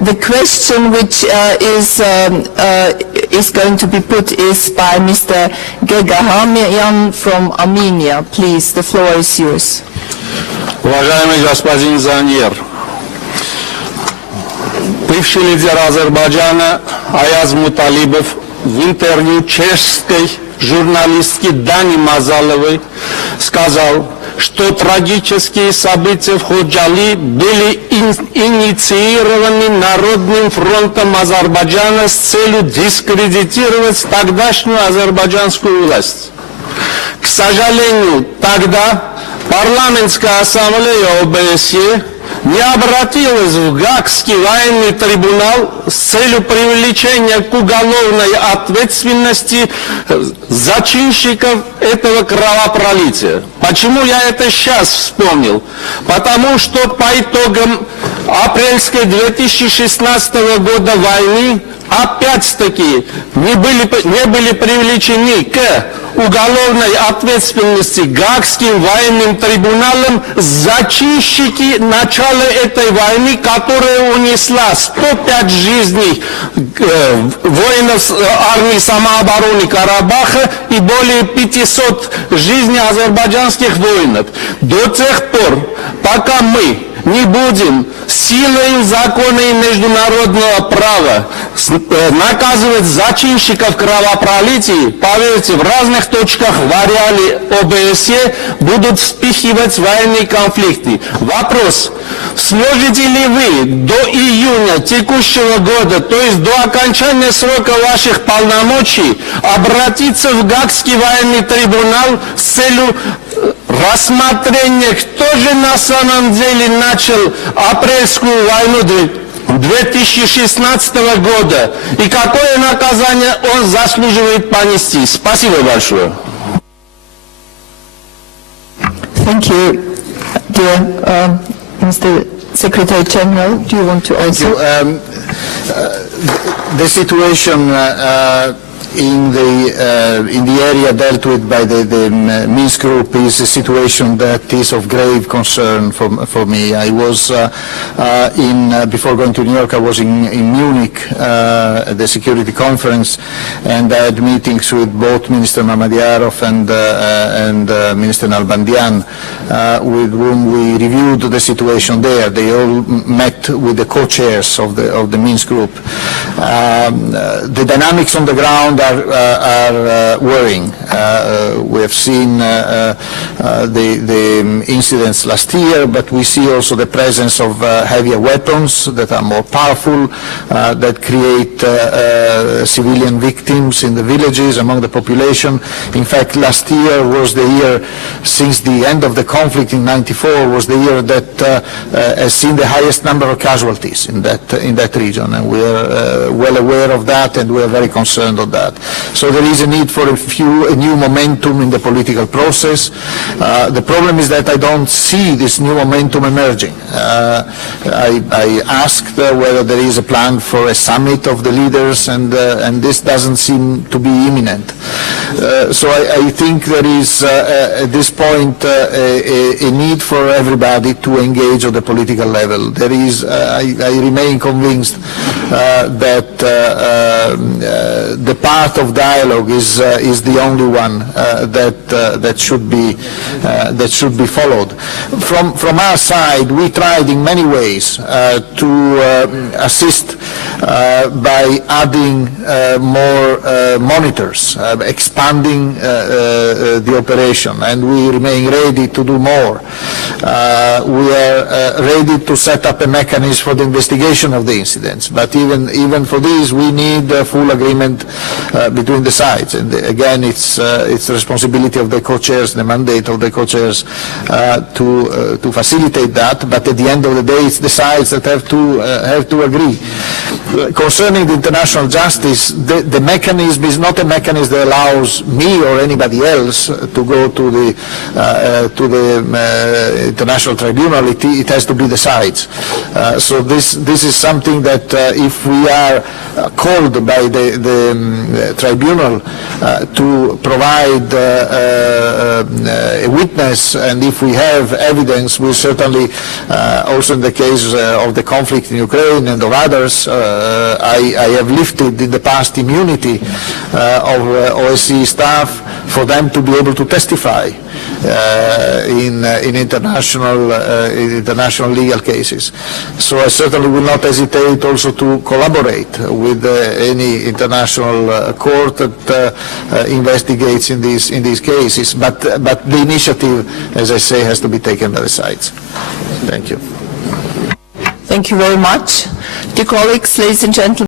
The question which is going to be put is by Mr. Гегамян from Armenia. Please, the floor is yours. Уважаемый господин Заньер, бывший лидер Азербайджана Аяз Муталибов в интервью чешской журналистке Дани Мазаловой сказал, что трагические события в Ходжали были инициированы Народным фронтом Азербайджана с целью дискредитировать тогдашнюю азербайджанскую власть. К сожалению, тогда парламентская ассамблея ОБСЕ не обратилась в Гаагский военный трибунал с целью привлечения к уголовной ответственности зачинщиков этого кровопролития. Почему я это сейчас вспомнил? Потому что по итогам апрельской 2016 года войны опять-таки не были привлечены к уголовной ответственности Гаагским военным трибуналом зачинщики начала этой войны, которая унесла 105 жизней воинов армии самообороны Карабаха и более 500 жизней азербайджанских воинов. До тех пор, пока мы не будем силой закона и международного права наказывать зачинщиков кровопролитий, поверьте, в разных точках в ареале ОБСЕ будут вспыхивать военные конфликты. Вопрос: сможете ли вы до июня текущего года, то есть до окончания срока ваших полномочий, обратиться в Гаагский военный трибунал с целью рассмотрения, кто же на самом деле начал апрельскую войну 2016 года и какое наказание он заслуживает понести? Спасибо большое. Thank you, dear Mr. Secretary General. Do you want to answer? The situation in the area dealt with by the Minsk group is a situation that is of grave concern for me. I was before going to New York, I was in Munich at the security conference, and I had meetings with both Minister Mammadiyarov and Minister Nalbandian, with whom we reviewed the situation there. They all met with the co-chairs of the Minsk group. The dynamics on the ground are worrying. We have seen the incidents last year, but we see also the presence of heavier weapons that are more powerful, that create civilian victims in the villages, among the population. In fact, last year was the year, since the end of the conflict in '94, was the year that has seen the highest number of casualties in that region, and we are well aware of that, and we are very concerned of that. So there is a need for a new momentum in the political process. The problem is that I don't see this new momentum emerging. I asked whether there is a plan for a summit of the leaders, and this doesn't seem to be imminent. So I think there is at this point a need for everybody to engage at the political level. There is, I remain convinced that the path of dialogue is the only one that should be followed. From our side, we tried in many ways to assist by adding more monitors, expanding the operation, and we remain ready to do more. We are ready to set up a mechanism for the investigation of the incidents, but even for this we need full agreement between the sides. And again, it's the responsibility of the co-chairs, the mandate of the co-chairs to facilitate that. But at the end of the day, it's the sides that have to agree. concerning the international justice, the mechanism is not a mechanism that allows me or anybody else to go to the international tribunal. It has to be the sides. So this is something that if we are called by the tribunal to provide a witness, and if we have evidence, we certainly, also in the case of the conflict in Ukraine and of others, I have lifted in the past immunity of OSCE staff for them to be able to testify in international legal cases. So I certainly will not hesitate also to collaborate with any international court that investigates in these cases. But the initiative, as I say, has to be taken by the sides. Thank you. Thank you very much. Dear colleagues, ladies and gentlemen.